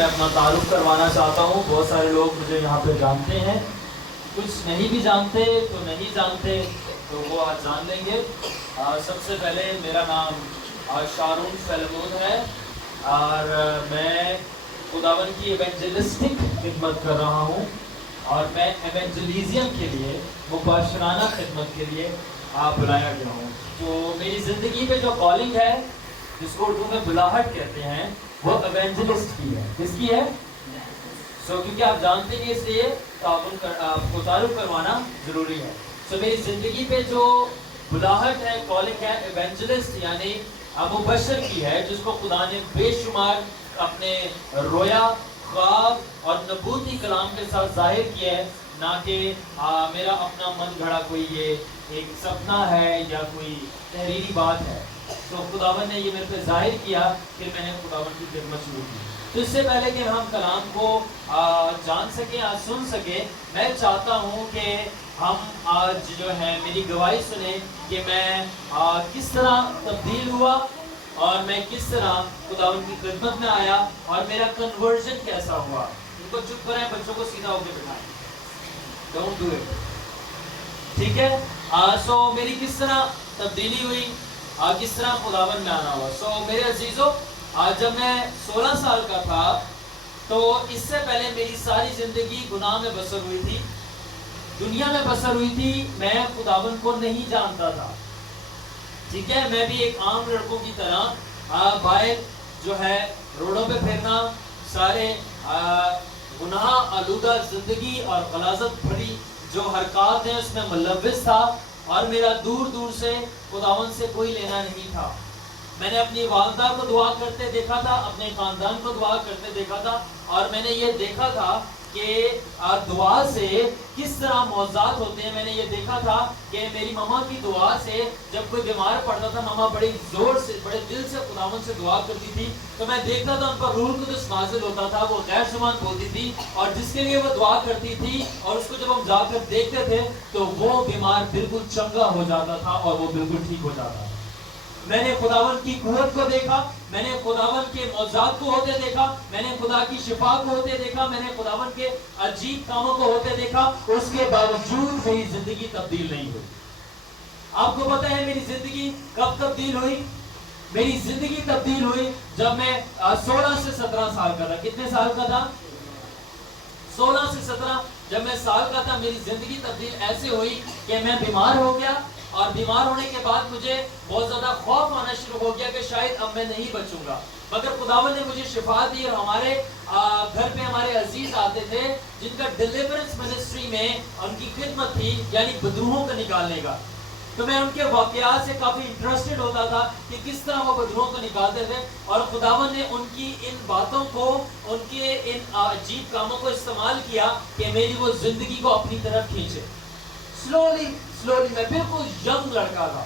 میں اپنا تعارف کروانا چاہتا ہوں. بہت سارے لوگ مجھے یہاں پہ جانتے ہیں, کچھ نہیں بھی جانتے تو وہ آج جان لیں گے. سب سے پہلے میرا نام شارون فیلمون ہے اور میں خداوند کی ایونجلسٹک خدمت کر رہا ہوں, اور میں ایونجلیزم کے لیے, مباشرانہ خدمت کے لیے بلایا گیا ہوں. تو میری زندگی پہ جو کالنگ ہے, جس کو اردو میں بلاہٹ کہتے ہیں, وہ ایونجلسٹ کی ہے. کس کی ہے؟ کیونکہ آپ جانتے ہیں, اس لیے آپ کو تعارف کروانا ضروری ہے. میری زندگی پہ جو بلاہٹ ہے, کالنگ ہے, ایونجلسٹ یعنی مبشر کی ہے, جس کو خدا نے بے شمار اپنے رویا, خواب اور نبوتی کلام کے ساتھ ظاہر کیا ہے. نہ کہ میرا اپنا من گھڑا کوئی یہ ایک سپنا ہے یا کوئی تحریری بات ہے. تو خداوند نے یہ میرے پہ ظاہر کیا کہ میں نے خداوند کی خدمت شروع کی. تو اس سے پہلے کہ ہم کلام کو جان سکیں, آج سن سکیں, میں چاہتا ہوں کہ ہم آج جو ہے میری گواہی سنیں کہ میں کس طرح تبدیل ہوا اور میں کس طرح خداوند کی خدمت میں آیا اور میرا کنورژن کیسا ہوا. ان کو چپ کرائیں, بچوں کو سیدھا ہو کے بٹھائیں. Don't do it. ٹھیک ہے. میری کس طرح تبدیلی ہوئی, کس طرح خداوند میں آنا ہوا. میرے عزیزو, جب میں 16 سال کا تھا تو اس سے پہلے میری ساری زندگی گناہ میں بسر ہوئی تھی, دنیا میں بسر ہوئی تھی. میں خداوند کو نہیں جانتا تھا. ٹھیک ہے. میں بھی ایک عام لڑکوں کی طرح باہر جو ہے روڈوں پہ پھرنا, سارے گناہ آلودہ زندگی اور غلاظت بھری جو حرکات ہیں اس میں ملوث تھا, اور میرا دور دور سے خداوند سے کوئی لینا نہیں تھا. میں نے اپنی والدہ کو دعا کرتے دیکھا تھا, اپنے خاندان کو دعا کرتے دیکھا تھا, اور میں نے یہ دیکھا تھا کہ دعا سے کس طرح معجزات ہوتے ہیں. میں نے یہ دیکھا تھا کہ میری ماما کی دعا سے جب کوئی بیمار پڑتا تھا, ماما بڑے زور سے, بڑے دل سے خداوند سے دعا کرتی تھی, تو میں دیکھتا تھا ان پر روح القدس نازل ہوتا تھا, وہ غیر زبان بولتی تھی, اور جس کے لیے وہ دعا کرتی تھی, اور اس کو جب ہم جا کر دیکھتے تھے تو وہ بیمار بالکل چنگا ہو جاتا تھا اور وہ بالکل ٹھیک ہو جاتا تھا. میں نے خداوند کی قوت کو دیکھا, میں نے خداوند کے معجزات کو ہوتے دیکھا, میں نے خدا کی شفا کو ہوتے دیکھا, میں نے خداوند کے عجیب کاموں کو ہوتے دیکھا. اس کے باوجود میری زندگی تبدیل نہیں ہوئی. آپ کو پتہ ہے میری زندگی کب تبدیل ہوئی؟ میری زندگی تبدیل ہوئی جب میں 16 سے 17 سال کا تھا. کتنے سال کا تھا؟ 16 سے 17. جب میں سال کا تھا, میری زندگی تبدیل ایسے ہوئی کہ میں بیمار ہو گیا, اور بیمار ہونے کے بعد مجھے بہت زیادہ خوف آنا شروع ہو گیا کہ شاید اب میں نہیں بچوں گا. مگر خداوند نے مجھے شفا دی, اور ہمارے گھر پہ ہمارے عزیز آتے تھے جن کا ڈیلیورنس منسٹری میں ان کی خدمت تھی, یعنی بدروہوں کو نکالنے کا. تو میں ان کے واقعات سے کافی انٹرسٹڈ ہوتا تھا کہ کس طرح وہ بدروہوں کو نکالتے تھے, اور خداوند نے ان کی ان باتوں کو, ان کے ان عجیب کاموں کو استعمال کیا کہ میری وہ زندگی کو اپنی طرف کھینچے. سلولی میں بالکل ینگ لڑکا تھا,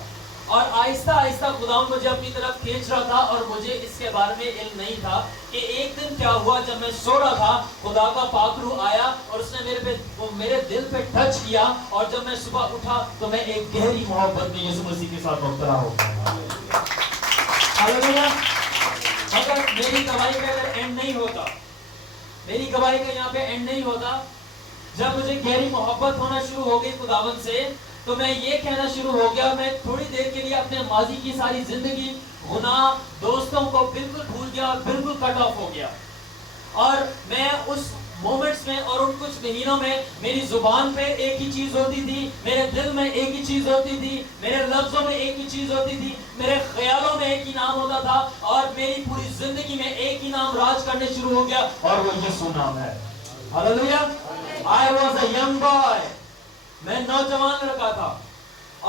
اور آہستہ آہستہ خداوند مجھے اپنی طرف کھینچ رہا تھا, اور مجھے اس کے بارے میں علم نہیں تھا کہ ایک دن کیا ہوا. جب میں سو رہا تھا, خدا کا پاک روح آیا اور اس نے میرے دل پہ ٹچ کیا, اور جب میں صبح اٹھا تو میں ایک گہری محبت میں یسوع مسیح کے ساتھ مبتلا ہو گیا. ہاللیلویا. مگر میری گواہی کا اگر اینڈ نہیں ہوتا, میری گواہی کا یہاں پہ اینڈ نہیں ہوتا. جب مجھے گہری محبت ہونا شروع ہو گئی خداوند سے, تو میں یہ کہنا شروع ہو گیا, میں تھوڑی دیر کے لیے اپنے ماضی کی ساری زندگی, گناہ, دوستوں کو بالکل بھول گیا, بالکل کٹ آف ہو گیا. اور میں اس مومنٹس میں اور ان کچھ مہینوں میں میری زبان پہ ایک ہی چیز ہوتی تھی, میرے دل میں ایک ہی چیز ہوتی تھی, میرے لفظوں میں ایک ہی چیز ہوتی تھی, میرے خیالوں میں ایک ہی نام ہوتا تھا, اور میری پوری زندگی میں ایک ہی نام راج کرنے شروع ہو گیا, اور وہ یسوع نام ہے. ہاللیلویا. I was a young boy. میں نوجوان لڑکا تھا,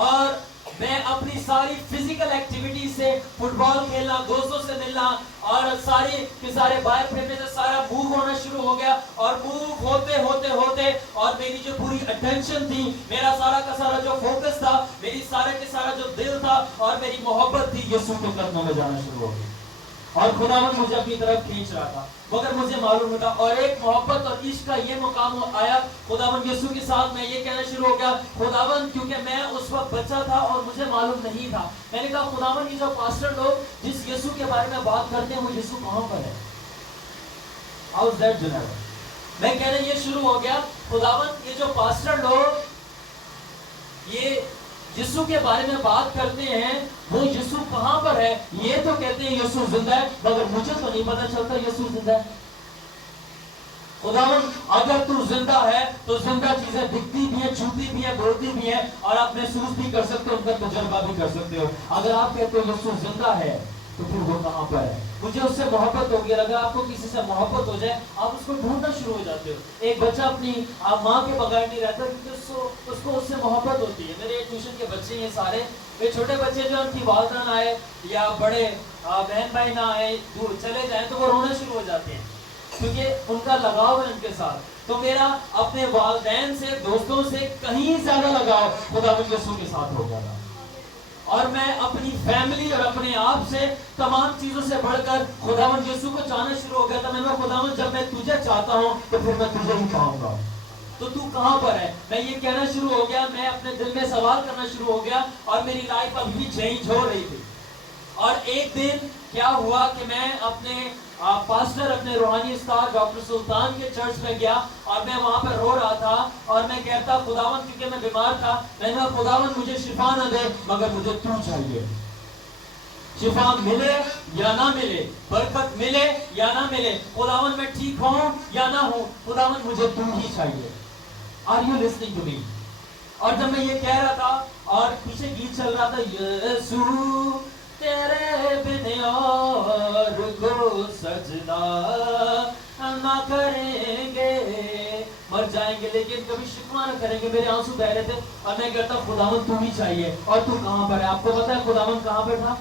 اور میں اپنی ساری فزیکل ایکٹیویٹی سے, فٹ بال کھیلنا, دوستوں سے ملنا, اور سارے باہر پھرنے سے سارا موو ہونا شروع ہو گیا. اور موو ہوتے اور میری جو پوری اٹینشن تھی, میرا سارا کا سارا جو فوکس تھا, میری سارے کے سارا جو دل تھا اور میری محبت تھی, یسوع کے قدموں میں جانا شروع ہو گئی. اور خداوند مجھے اپنی طرف کھینچ رہا تھا, مگر مجھے معلوم ہوتا. اور ایک محبت اور عشق کا یہ مقام آیا خداوند یسوع کے ساتھ. میں یہ کہنا شروع ہو گیا, خداوند, کیونکہ میں اس وقت بچہ تھا اور مجھے معلوم نہیں تھا, میں نے کہا خداوند, یہ جو پاسٹر لوگ جس یسوع کے بارے میں بات کرتے ہیں, وہ یسوع کہاں پر ہے؟ How's that Junaid? میں کہنا یہ شروع ہو گیا خداوند یہ جو پاسٹر لوگ یہ یسوع کے بارے میں بات کرتے ہیں وہ یسوع کہاں پر ہے یہ تو کہتے ہیں یسوع زندہ ہے مگر مجھے تو نہیں پتا چلتا یسوع زندہ ہے خداوند اگر تو زندہ ہے تو زندہ چیزیں دکھتی بھی ہیں چھوتی بھی ہیں بولتی بھی ہیں اور آپ محسوس بھی کر سکتے ہو ان کا تجربہ بھی کر سکتے ہو اگر آپ کہتے ہو یسوع زندہ ہے تو پھر وہ کہاں پر ہے مجھے اس سے محبت ہوگی اگر آپ کو کسی سے محبت ہو جائے آپ اس کو ڈھونڈنا شروع ہو جاتے ہو ایک بچہ اپنی ماں کے بغیر نہیں رہتا کیونکہ اس کو اس سے محبت ہوتی ہے میرے ٹیوشن کے بچے ہیں سارے یہ چھوٹے بچے جو ان کی والدہ نہ آئے یا بڑے بہن بھائی نہ آئے چلے جائیں تو وہ رونا شروع ہو جاتے ہیں کیونکہ ان کا لگاؤ ہے ان کے ساتھ تو میرا اپنے والدین سے دوستوں سے کہیں زیادہ لگاؤ خداوند یسوع کے ساتھ ہو گیا اور میں اپنی فیملی اور اپنے آپ سے تمام چیزوں سے بڑھ کر خداوند یسوع کو چاہنا شروع ہو گیا تھا میں خداوند جب میں تجھے چاہتا ہوں تو پھر میں تجھے ہی پاؤں گا تو کہاں پر ہے میں یہ کہنا شروع ہو گیا میں اپنے دل میں سوال کرنا شروع ہو گیا اور میری لائف ابھی بھی چینج ہو رہی تھی اور ایک دن کیا ہوا کہ میں اپنے پاسٹر اپنے روحانی استاد ڈاکٹر سلطان کے چرچ میں گیا اور میں وہاں پر رو رہا تھا اور میں کہتا خداوند کیونکہ میں بیمار تھا میں نے کہا خداوند مجھے شفا نہ دے مگر مجھے تو چاہیے شفا ملے یا نہ ملے برکت ملے یا نہ ملے خداوند میں ٹھیک ہوں یا نہ ہوں خداوند مجھے تو ہی چاہیے Are you listening to me? اور جب میں یہ کہہ رہا تھا اور پیچھے گیت چل رہا تھا یسوع تیرے بن اور کو سجدہ نہ کریں گے مر جائیں گے لیکن کبھی شکوہ نہ کریں گے میرے آنسو بہ رہے تھے اور میں کہتا خداوند تو ہی چاہیے اور تو کہاں پر ہے آپ کو پتا ہے خداوند کہاں پر تھا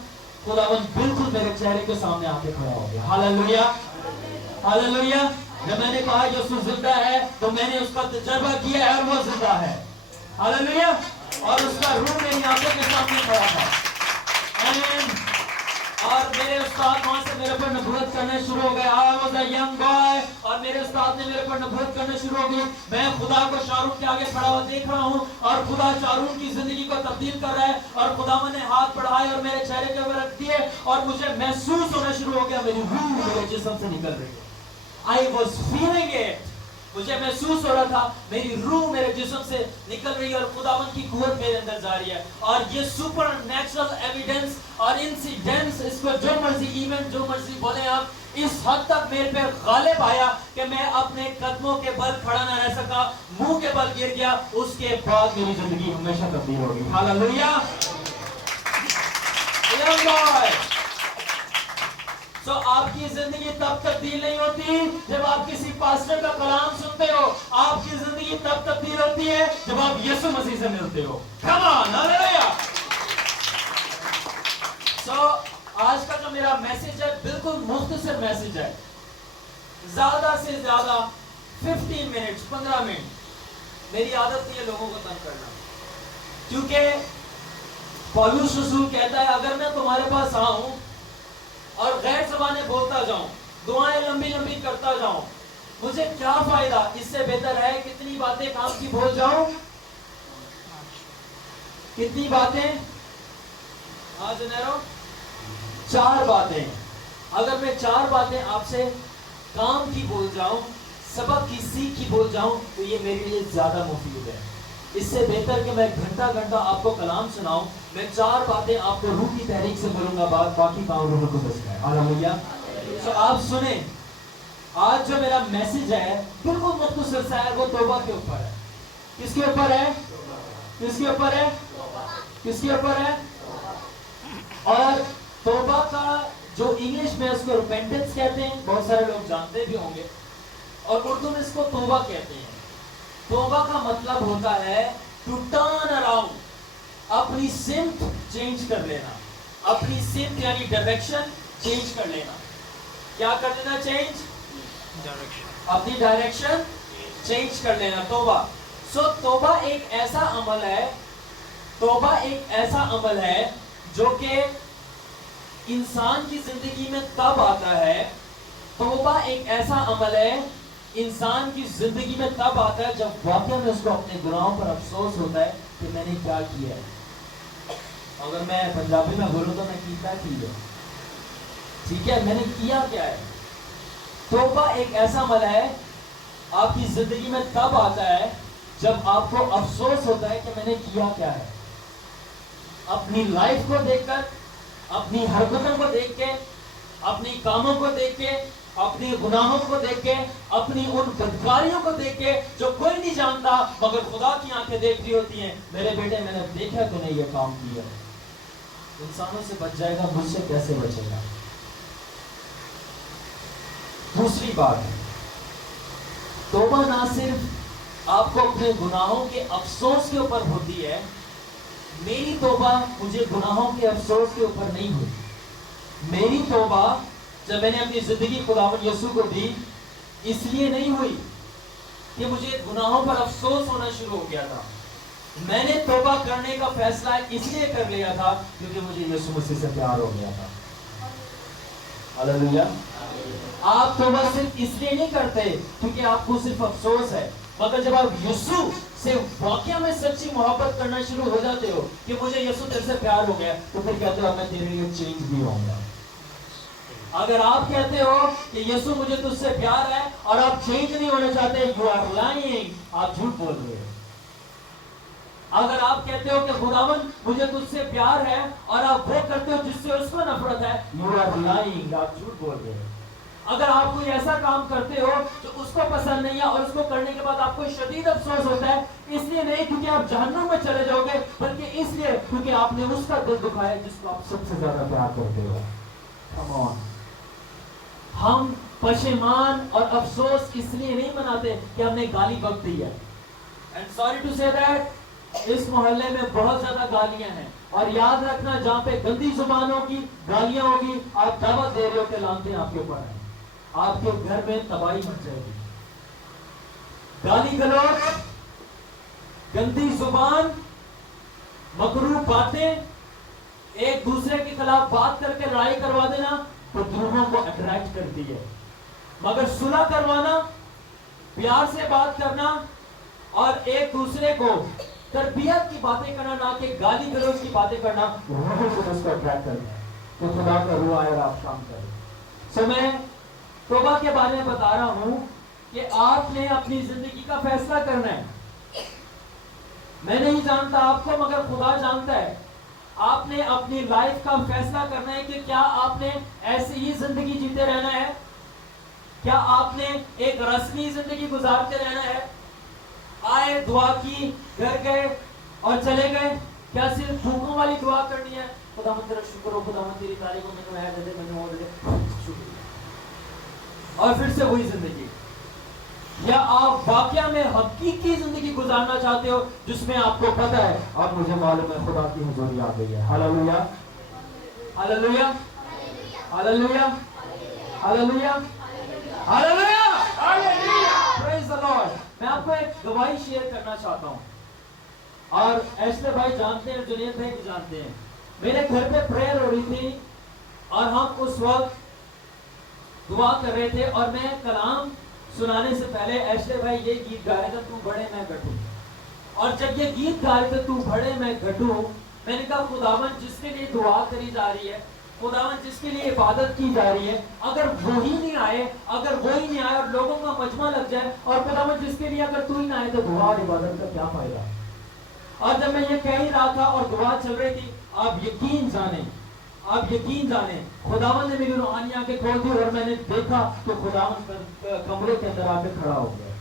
خداوند بالکل میرے چہرے کے سامنے آ کے کھڑا ہو گیا ہاللویا ہاللویا جب میں نے کہا یسوع زندہ ہے تو میں نے اس کا تجربہ کیا ہے اور وہ زندہ ہے ہاللویا اور اس کا روح میری آنکھوں کے سامنے کھڑا تھا اور میرے استاد وہاں سے میرے پر نبوت کرنے شروع ہو گئے I was a young boy اور میرے استاد نے میرے پر نبوت کرنے شروع ہو گئی میں خدا کو شاروخ کے آگے کھڑا ہوا دیکھ رہا ہوں اور خدا شاروخ کی زندگی کو تبدیل کر رہا ہے اور خدا نے ہاتھ بڑھائے اور میرے چہرے کے اوپر رکھ دیے اور مجھے محسوس ہونا شروع ہو گیا میری روح میرے جسم سے نکل رہی ہے I was feeling it مجھے محسوس ہو رہا تھا میری روح میرے جسم سے نکل رہی ہے اور خداوند کی قوت میرے اندر جا رہی ہے اور یہ سپر نیچرل ایویڈنس اور انسیڈنس اس کو جو مرضی ایونٹ جو مرضی بولیں آپ اس حد تک میرے پہ غالب آیا کہ میں اپنے قدموں کے بل کھڑا نہ رہ سکا منہ کے بل گر گیا اس کے بعد میری زندگی ہمیشہ تبدیل ہوگی ہاللویا تو آپ کی زندگی تب تبدیل نہیں ہوتی جب آپ کسی پاسٹر کا کلام سنتے ہو آپ کی زندگی تب تبدیل ہوتی ہے جب آپ یسوع مسیح سے ملتے ہو Come on, hallelujah! So, آج کا جو میرا میسج ہے بالکل مختصر میسج ہے زیادہ سے زیادہ 15 منٹ 15 منٹ میری عادت نہیں ہے لوگوں کو تنگ کرنا کیونکہ پولس رسول کہتا ہے اگر میں تمہارے پاس آؤں اور غیر زبانیں بولتا جاؤں دعائیں لمبی لمبی کرتا جاؤں مجھے کیا فائدہ اس سے بہتر ہے کتنی باتیں کام کی بول جاؤں کتنی باتیں آج نیرو 4 باتیں اگر میں 4 باتیں آپ سے کام کی بول جاؤں سبق کی سیکھ کی بول جاؤں تو یہ میرے لیے زیادہ مفید ہے اس سے بہتر کہ میں گھنٹہ گھنٹہ آپ کو کلام سناؤں میں 4 باتیں آپ کو روح کی تحریک سے بولوں گا باقی کام روح کو بس ہے ہاللویا تو آپ سنیں آج جو میرا میسج ہے بالکل مختصر سا ہے وہ توبہ کے اوپر ہے کس کے اوپر ہے کس کے اوپر ہے کس کے اوپر ہے اور توبہ کا جو انگلش میں اس کو ریپینٹنس کہتے ہیں بہت سارے لوگ جانتے بھی ہوں گے اور اردو میں اس کو توبہ کہتے ہیں توبہ کا مطلب ہوتا ہے ٹو ٹرن اراؤنڈ اپنی سمت چینج کر لینا اپنی سمت یعنی ڈائریکشن چینج کر لینا کیا کر لینا چینج اپنی ڈائریکشن چینج کر لینا توبہ توبہ ایک ایسا عمل ہے جو کہ انسان کی زندگی میں تب آتا ہے توبہ ایک ایسا عمل ہے انسان کی زندگی میں تب آتا ہے جب واقعہ میں اس کو اپنے گناہوں پر افسوس ہوتا ہے کہ میں نے کیا کیا ہے اگر میں پنجابی میں بولوں تو میں کیتا ٹھیک ہے میں نے کیا کیا ہے توبہ ایک ایسا عمل ہے آپ کی زندگی میں تب آتا ہے جب آپ کو افسوس ہوتا ہے کہ میں نے کیا کیا ہے. اپنی لائف کو دیکھ کر, اپنی حرکتوں کو دیکھ کے, اپنی کاموں کو دیکھ کے, اپنی گناہوں کو دیکھ کے, اپنی ان بدکاریوں کو دیکھ کے جو کوئی نہیں جانتا مگر خدا کی آنکھیں دیکھ رہی ہوتی ہیں. میرے بیٹے میں نے دیکھا تو نے یہ کام کیا. انسانوں سے بچ جائے گا, مجھ سے کیسے بچے گا؟ دوسری بات ہے, توبہ نہ صرف آپ کو اپنے گناہوں کے افسوس کے اوپر ہوتی ہے. میری توبہ مجھے گناہوں کے افسوس کے اوپر نہیں ہوئی. میری توبہ جب میں نے اپنی زندگی خداوند یسوع کو دی, اس لیے نہیں ہوئی کہ مجھے گناہوں پر افسوس ہونا شروع ہو گیا تھا. میں نے توبہ کرنے کا فیصلہ اس لیے کر لیا تھا کیونکہ مجھے یسوع مسیح سے پیار ہو گیا تھا. ہاللیلویا. آپ توبہ صرف اس لیے نہیں کرتے کیونکہ آپ کو صرف افسوس ہے, مگر جب آپ یسوع سے واقعہ میں سچی محبت کرنا شروع ہو جاتے ہو کہ مجھے یسوع تیرے سے پیار ہو گیا, تو پھر کہتے ہو میں تیرے لیے چینج بھی ہوں گا. اگر آپ کہتے ہو کہ یسوع مجھے تجھ سے پیار ہے اور آپ چینج نہیں ہونا چاہتے, یو آر لائنگ, آپ جھوٹ بول رہے ہو. اگر آپ کہتے ہو کہ خداوند مجھے تجھ سے پیار ہے اور آپ وہ کرتے ہو جس سے اس کو نفرت ہے, یو آر لائنگ, آپ جھوٹ بول رہے ہو. اگر آپ کوئی ایسا کام کرتے ہو جو اس کو پسند نہیں ہے اور اس کو کرنے کے بعد آپ کو شدید افسوس ہوتا ہے, اس لیے نہیں کیونکہ آپ جہنم میں چلے جاؤ گے, بلکہ اس لیے کیونکہ آپ نے اس کا دل دکھایا جس کو آپ سب سے زیادہ پیار کرتے ہو. Come on. ہم پشیمان اور افسوس اس لیے نہیں مناتے کہ ہم نے گالی بک دی ہے. And sorry to say that, اس محلے میں بہت زیادہ گالیاں ہیں, اور یاد رکھنا جہاں پہ گندی زبانوں کی گالیاں ہوگی آپ دعوت دے رہے ہو کہ لانتیں آپ کے اوپر ہیں, آپ کے گھر میں تباہی مچ جائے گی. گالی گلوچ, گندی زبان, مکروہ باتیں, ایک دوسرے کے خلاف بات کر کے لڑائی کروا دینا تو دونوں کو اٹریکٹ کرتی ہے. مگر صلح کروانا, پیار سے بات کرنا اور ایک دوسرے کو تربیت کی باتیں کرنا, نہ کہ گالی گلوچ کی باتیں کرنا, روحوں کو اس کو اٹریکٹ کرنا ہے. تو خدا کا روح آئے اور آپ کام کریں. سو میں توبہ کے بارے میں بتا رہا ہوں کہ آپ نے اپنی زندگی کا فیصلہ کرنا ہے. میں نہیں جانتا آپ کو مگر خدا جانتا ہے. آپ نے اپنی لائف کا فیصلہ کرنا ہے کہ کیا آپ نے ایسی ہی زندگی جیتے رہنا ہے, کیا آپ نے ایک رسمی زندگی گزارتے رہنا ہے, آئے دعا کی گھر گئے اور چلے گئے, کیا صرف بھوکوں والی دعا کرنی ہے, خدا مند تیرا شکر ہو, خدا مند تیری تعریف ہو, میں نے دے دے, میں نے وہ دے دے, شکریہ, اور پھر سے وہی زندگی. یا آپ واقعہ میں حقیقی زندگی گزارنا چاہتے ہو جس میں آپ کو پتہ ہے اور مجھے معلوم ہے خدا کی حضوری آ گئی ہے. ہاللیلویا, ہاللیلویا, ہاللیلویا, ہاللیلویا, ہاللیلویا, پریز دی لارڈ. میں آپ کو ایک گواہی شیئر کرنا چاہتا ہوں, اور ایشلے بھائی جانتے ہیں, جنید بھائی بھی جانتے ہیں. میرے گھر پہ پریئر ہو رہی تھی اور ہم اس وقت دعا کر رہے تھے, اور میں کلام سنانے سے پہلے ایشلے بھائی یہ گیت گا رہے تھے, تو بڑے میں گھٹوں. اور جب یہ گیت گا رہے تھے تو بڑے میں گھٹوں, میں نے کہا خداوند جس کے لیے دعا کری جا رہی ہے, خداوند جس کے لیے عبادت کی جا رہی ہے, اگر وہی نہیں آئے, اگر وہی نہیں آئے اور لوگوں کا مجمع لگ جائے, اور خداوند جس کے لیے اگر تو ہی نہ آئے تو دعا اور عبادت کا کیا فائدہ. اور جب میں یہ کہہ ہی رہا تھا اور دعا چل رہی تھی, آپ یقین جانیں, آپ یقین جانیں, خداوند نے میری روحانی آنکھیں کھول دی اور میں نے دیکھا تو خداوند کمرے کے اندر آ کے کھڑا ہو گیا,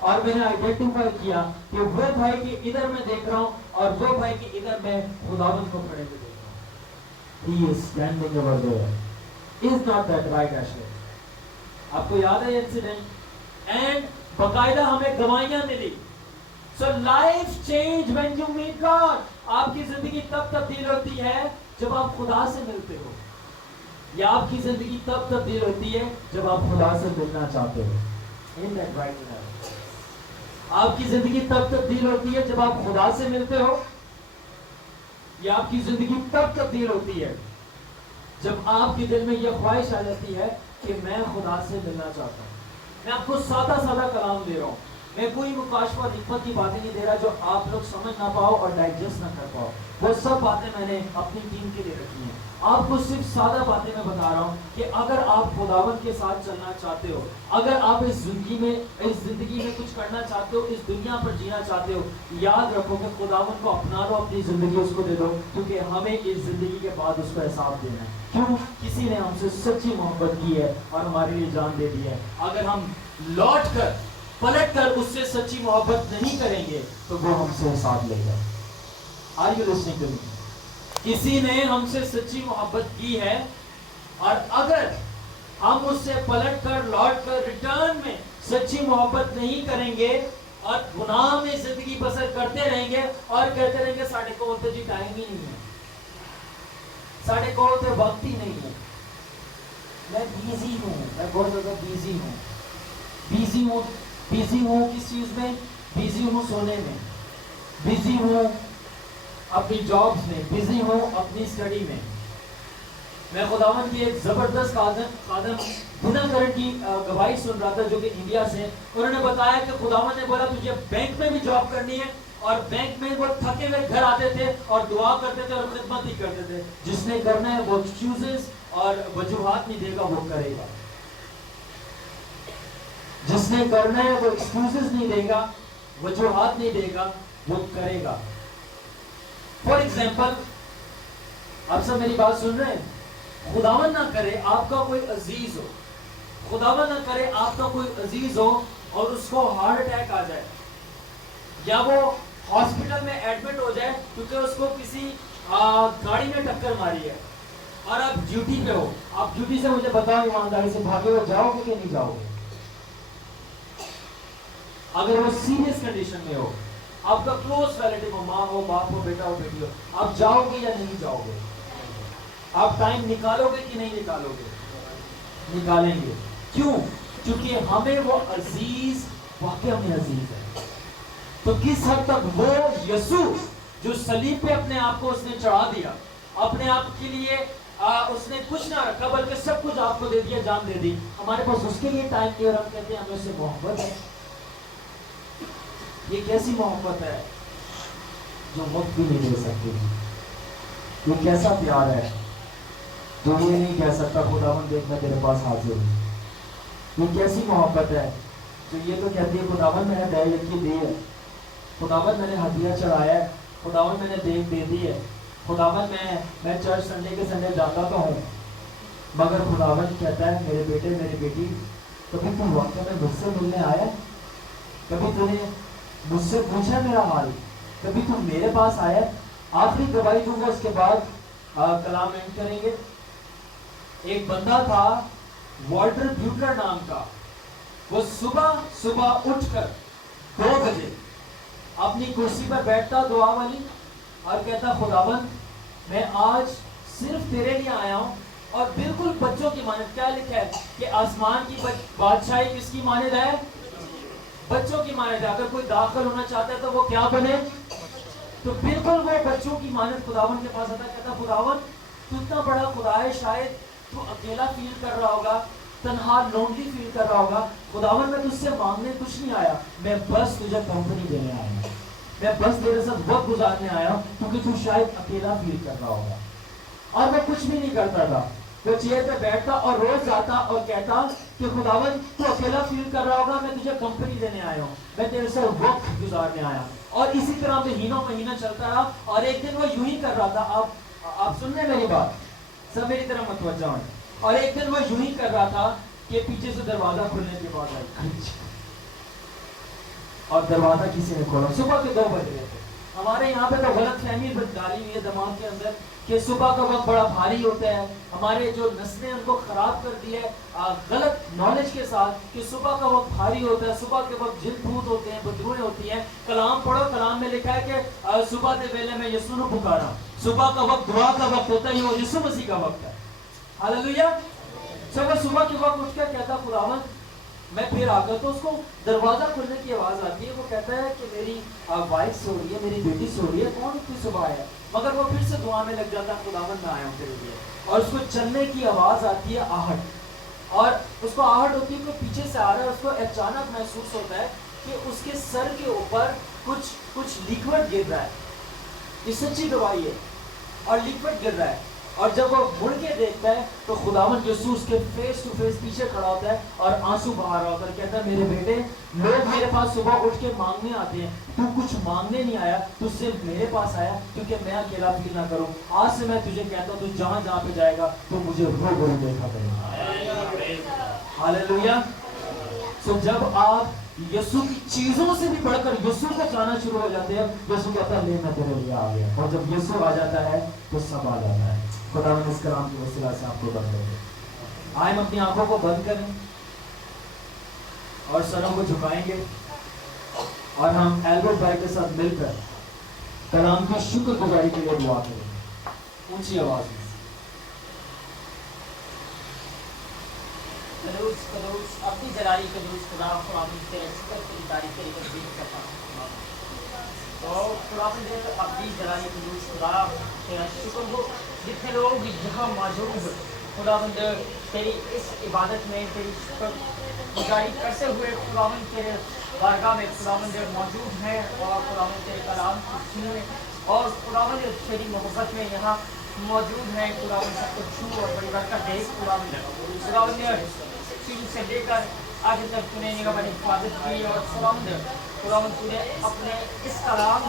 اور میں نے آئیڈینٹیفائی کیا کہ وہ بھائی کی ادھر میں دیکھ رہا ہوں اور وہ بھائی کی ادھر میں خداوند کو کھڑے ہوئے دیکھ رہا ہوں. He is standing over there. Is not that right, Ashley? آپ کو یاد ہے یہ انسیڈنٹ؟ اینڈ باقاعدہ ہمیں گواہیاں ملی. So life change when you meet God. آپ کی زندگی تب تبدیل ہوتی ہے جب آپ خدا سے ملتے ہو, یا آپ کی زندگی تب تبدیل ہوتی ہے جب آپ خدا سے ملنا چاہتے ہو. In that right now. آپ کی زندگی تب تبدیل ہوتی ہے جب آپ خدا سے ملتے ہو, یا آپ کی زندگی تب تبدیل ہوتی ہے جب آپ کے دل میں یہ خواہش آ جاتی ہے کہ میں خدا سے ملنا چاہتا ہوں. میں آپ کو سادہ سادہ کلام دے رہا ہوں. میں کوئی مکاشفہ اور حکمت کی باتیں نہیں دے رہا جو آپ لوگ سمجھ نہ پاؤ اور ڈائجسٹ نہ کر پاؤ. وہ سب باتیں میں نے اپنی ٹیم کے لیے رکھی ہیں. آپ کو صرف سادہ باتیں میں بتا رہا ہوں کہ اگر آپ خداوند کے ساتھ چلنا چاہتے ہو, اگر آپ اس زندگی میں کچھ کرنا چاہتے ہو, اس دنیا پر جینا چاہتے ہو, یاد رکھو کہ خداوند کو اپنا لو, اپنی زندگی اس کو دے دو, کیونکہ ہمیں اس زندگی کے بعد اس کو حساب دینا ہے. کیوں؟ کسی نے ہم سے سچی محبت کی ہے اور ہمارے لیے جان دے دی ہے. اگر ہم لوٹ کر پلٹ کر اس سے سچی محبت نہیں کریں گے تو وہ ہم سے حساب لے گا. Are you listening to me? کسی نے ہم سے سچی محبت کی ہے اور اگر ہم اس سے پلٹ کر لوٹ کر ریٹرن میں سچی محبت نہیں کریں گے اور گناہ میں زندگی بسر کرتے رہیں گے اور کہتے رہیں گے ساڑھے کو ہوتے جی ٹائم ہی نہیں ہے, ساڑھے کو ہوتے وقت ہی نہیں ہے, میں بیزی ہوں, میں بہت زیادہ بیزی ہوں کس چیز میں؟ بیزی ہوں سونے میں, بیزی ہوں اپنی جابس میں, بیزی ہوں اپنی اسٹڈی میں. میں خداوند کی ایک زبردست خادم دناکرن کی گواہی سن رہا تھا جو کہ انڈیا سے. انہوں نے بتایا کہ خداوند نے بولا تجھے بینک میں بھی جاب کرنی ہے, اور بینک میں وہ تھکے ہوئے گھر آتے تھے اور دعا کرتے تھے اور خدمت ہی کرتے تھے. جس نے کرنا ہے وہ چوزز اور وجوہات نہیں دے گا, وہ کرے گا. جس نے کرنا ہے وہ ایکسکیوزز نہیں دے گا, وجوہات نہیں دے گا, وہ کرے گا. فار ایگزامپل, آپ سب میری بات سن رہے ہیں, خداوند نہ کرے آپ کا کوئی عزیز ہو, خداوند نہ کرے آپ کا کوئی عزیز ہو اور اس کو ہارٹ اٹیک آ جائے یا وہ ہاسپٹل میں ایڈمٹ ہو جائے کیونکہ اس کو کسی گاڑی نے ٹکر ماری ہے اور آپ ڈیوٹی پہ ہو. آپ ڈیوٹی سے مجھے بتاؤ ایمانداری سے, بھاگے ہوئے جاؤ گے کہ نہیں جاؤ گے؟ اگر وہ سیریس کنڈیشن میں ہو, آپ کا کلوز ریلیٹیو ہو, ماں ہو, باپ ہو, بیٹا ہو, بیٹی ہو, آپ جاؤ گے یا نہیں جاؤ گے؟ آپ ٹائم نکالو گے کہ نہیں نکالو گے؟ نکالیں گے. کیوں؟ کیونکہ ہمیں وہ عزیز واقعی ہمیں عزیز ہے. تو کس حد تک وہ یسوع جو صلیب پہ اپنے آپ کو اس نے چڑھا دیا, اپنے آپ کے لیے اس نے کچھ نہ رکھا بلکہ سب کچھ آپ کو دے دیا, جان دے دی. ہمارے پاس اس کے لیے ٹائم نہیں اور ہم کہتے ہیں ہمیں اس سے محبت ہے. یہ کیسی محبت ہے جو مفت بھی نہیں دے سکتی؟ یہ کیسا پیار ہے جو یہ نہیں کہہ سکتا خداوند دیکھ میں تیرے پاس حاضر ہوں؟ یہ کیسی محبت ہے جو یہ تو کہتی ہے خداوند میں نے دے یکی دی ہے, خداوند میں نے ہدیہ چڑھایا ہے, خداوند میں نے دیکھ دے دی ہے, خداوند میں چرچ سنڈے کے سنڈے جاتا تو ہوں, مگر خداوند کہتا ہے میرے بیٹے میری بیٹی کبھی تم واقعہ میں مجھ سے ملنے آیا, کبھی تو نے مجھ سے پوچھا میرا حال, کبھی تم میرے پاس آیا؟ آخری گواہی دوں گا, اس کے بعد کلام اینڈ کریں گے. ایک بندہ تھا والٹر بیوٹر نام کا, وہ صبح اٹھ کر 2 بجے اپنی کرسی پر بیٹھتا دعا والی اور کہتا خداوند میں آج صرف تیرے لیے آیا ہوں, اور بالکل بچوں کی مانند. کیا لکھا ہے کہ آسمان کی بادشاہی کس کی مانند ہے؟ بچوں کی مانند ہے. اگر کوئی داخل ہونا چاہتا ہے تو وہ کیا بنے؟ تو بالکل وہ بچوں کی مانند خداوند کے پاس آتا, کہتا خداوند تو اتنا بڑا خدا ہے, شاید تو اکیلا فیل کر رہا ہوگا, تنہا لونلی فیل کر رہا ہوگا. خداوند میں تجھ سے مانگنے کچھ نہیں آیا, میں بس تجھے کمپنی دینے آیا ہوں, میں بس تیرے ساتھ وقت گزارنے آیا ہوں کیونکہ تو شاید اکیلا فیل کر رہا ہوگا. اور میں کچھ بھی نہیں کرتا تھا, وہ چیئر پہ بیٹھتا اور روز جاتا اور کہتا کہ خداوند تو اکیلا فیل کر رہا ہوگا, میں تجھے کمپنی دینے آیا ہوں, میں تیرے ساتھ وقت گزارنے آیا ہوں. اور اسی طرح مہینوں مہینہ چلتا رہا, اور ایک دن وہ یوں ہی کر رہا تھا. آپ سن رہے میری بات, سب میری طرح متوجہ ہیں. اور ایک دن وہ یوں ہی کر رہا تھا کہ پیچھے سے دروازہ کھلنے کے بعد آئی, اور دروازہ کسی نے کھولا. صبح کے 2 بج رہے تھے. ہمارے یہاں پہ تو غلط فہمی ڈالی ہوئی ہے دماغ کے اندر کہ صبح کا وقت بڑا بھاری ہوتا ہے. ہمارے جو نسلیں ان کو خراب کر دی ہے غلط نالج کے ساتھ کہ صبح کا وقت بھاری ہوتا ہے, صبح کے وقت جن بھوت ہوتے ہیں, بدروہیں ہوتی ہیں. کلام پڑھو, کلام میں لکھا ہے کہ صبح دے ویلے میں یسوع نو پکارا. صبح کا وقت دعا کا وقت ہوتا ہے, یہ یسوع مسیح کا وقت ہے. ہاللویا. صبح کے وقت اٹھ کے کہتا خداوند میں پھر آ کر, تو اس کو دروازہ کھلنے کی آواز آتی ہے. وہ کہتا ہے کہ میری وائف سو رہی ہے, میری بیٹی سو رہی ہے, کون اتنی صبح آیا؟ مگر وہ پھر سے دعا میں لگ جاتا ہے, خداوند میں آیا ہوں تیرے لیے. اور اس کو چلنے کی آواز آتی ہے, آہٹ, اور اس کو آہٹ ہوتی ہے کہ پیچھے سے آ رہا ہے. اس کو اچانک محسوس ہوتا ہے کہ اس کے سر کے اوپر کچھ لیکوڈ گر رہا ہے. یہ سچی گواہی ہے. اور لیکوڈ گر رہا ہے, اور جب وہ مڑ کے دیکھتا ہے تو خداوند یسوع اس کے فیس ٹو فیس پیچھے کھڑا ہوتا ہے اور آنسو بہا رہا ہوتا ہے. کہتا ہے میرے بیٹے, لوگ میرے پاس صبح اٹھ کے مانگنے آتے ہیں, تو کچھ مانگنے نہیں آیا, تو صرف میرے پاس آیا کیونکہ میں اکیلا فیل نہ کروں. آج سے میں تجھے کہتا ہوں, تو جہاں جہاں پہ جائے گا تو مجھے روبرو دیکھا کرے گا. ہاللیلویا. سو جب آپ یسوع کی چیزوں سے بھی بڑھ کر یسوع کو جانا شروع ہو جاتے ہیں, یسوع کہتا ہے لے میں تیرے لیے آ گیا. اور جب یسوع آ جاتا ہے تو سب آ جاتا ہے. خدا نے اس کلام کی وسیلہ سے آپ کو بند کریں. آئے ہم اپنی آنکھوں کو بند کریں اور سروں کو جھکائیں گے, اور ہم ایلبرٹ بھائی کے ساتھ مل کر کلام کی شکر گزاری کے لیے دعا کریں اونچی آواز میں. قدوس قدوس اپنی جلالی قدوس خدا خداوند تیرے شکر کی تعریف تیری تسبیح کرتا ہوں. تو خداوند اپنی جلالی قدوس خدا تیرا شکر ہو. جتنے لوگ یہاں موجود خداوند تیری اس عبادت میں تیری شکر گزاری کرتے ہوئے خداوند تیرے بارگاہ میں خداوند موجود ہیں, اور خداوند تیرے کلام کو سننے اور خداوند تیری محبت میں یہاں موجود ہیں. خداوند سب کو چھو اور بڑی برکت دے. خداوند شروع سے لے کر آگے تک تو نے نگہبانی حفاظت کی, اور خداوند تو نے اپنے اس کلام